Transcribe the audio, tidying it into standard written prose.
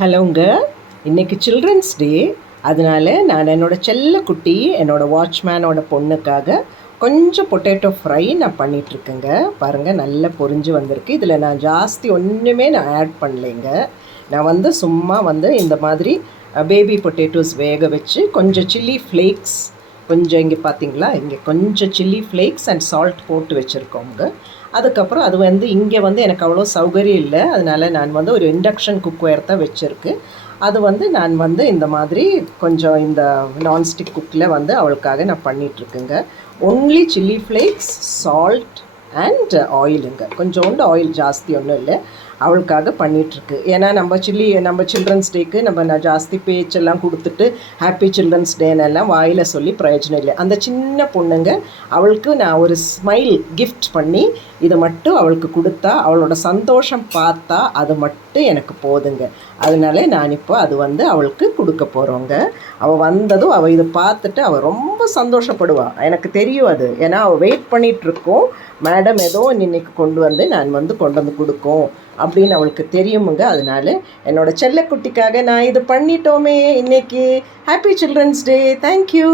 ஹலோங்க. இன்றைக்கி children's day. அதனால் நான் என்னோடய செல்லக்குட்டி என்னோடய வாட்ச்மேனோட பொண்ணுக்காக கொஞ்சம் பொட்டேட்டோ ஃப்ரை நான் பண்ணிகிட்ருக்கேங்க. பாருங்கள், நல்லா பொரிஞ்சு வந்திருக்கு. இதில் நான் ஜாஸ்தி ஒன்றுமே நான் ஆட் பண்ணலைங்க. நான் சும்மா இந்த மாதிரி பேபி பொட்டேட்டோஸ் வேக வச்சு கொஞ்சம் சில்லி ஃப்ளேக்ஸ், கொஞ்சம் இங்கே பார்த்தீங்களா, இங்கே கொஞ்சம் சில்லி ஃப்ளேக்ஸ் அண்ட் சால்ட் போட்டு வச்சுருக்கோங்க. அதுக்கப்புறம் அது இங்கே எனக்கு அவ்வளோ சௌகரியம் இல்லை. அதனால் நான் ஒரு இண்டக்ஷன் குக்வேர் தான் வச்சுருக்கு. அது நான் இந்த மாதிரி கொஞ்சம் இந்த நான்ஸ்டிக் குக்கில் அவளுக்காக நான் பண்ணிகிட்ருக்குங்க. Only chilli flakes, salt and ஆயிலுங்க. கொஞ்சோண்டு ஆயில், ஜாஸ்தி ஒன்றும் இல்லை. அவளுக்காக பண்ணிகிட்ருக்கு. ஏன்னா நம்ம சில்ட்ரன்ஸ் டேக்கு நான் ஜாஸ்தி பேச்செல்லாம் கொடுத்துட்டு ஹாப்பி சில்ட்ரன்ஸ் டேனெல்லாம் வாயில் சொல்லி பிரயோஜனம் இல்லை. அந்த சின்ன பொண்ணுங்க, அவளுக்கு நான் ஒரு ஸ்மைல் கிஃப்ட் பண்ணி இதை மட்டும் அவளுக்கு கொடுத்தா, அவளோட சந்தோஷம் பார்த்தா அது மட்டும் எனக்கு போதுங்க. அதனால நான் இப்போ அது அவளுக்கு கொடுக்க போகிறோங்க. அவள் வந்ததும் அவள் இதை பார்த்துட்டு அவள் ரொம்ப சந்தோஷப்படுவாள். எனக்கு தெரியும் அது. ஏன்னா அவள் வெயிட் பண்ணிகிட்ருக்கோம், மேடம் ஏதோ இன்னைக்கு நான் கொண்டு வந்து கொடுக்கும் அப்படின்னு அவளுக்கு தெரியுமுங்க. அதனால என்னோடய செல்லக்குட்டிக்காக நான் இது பண்ணிட்டோமே இன்னைக்கு. Happy children's day. தேங்க்யூ.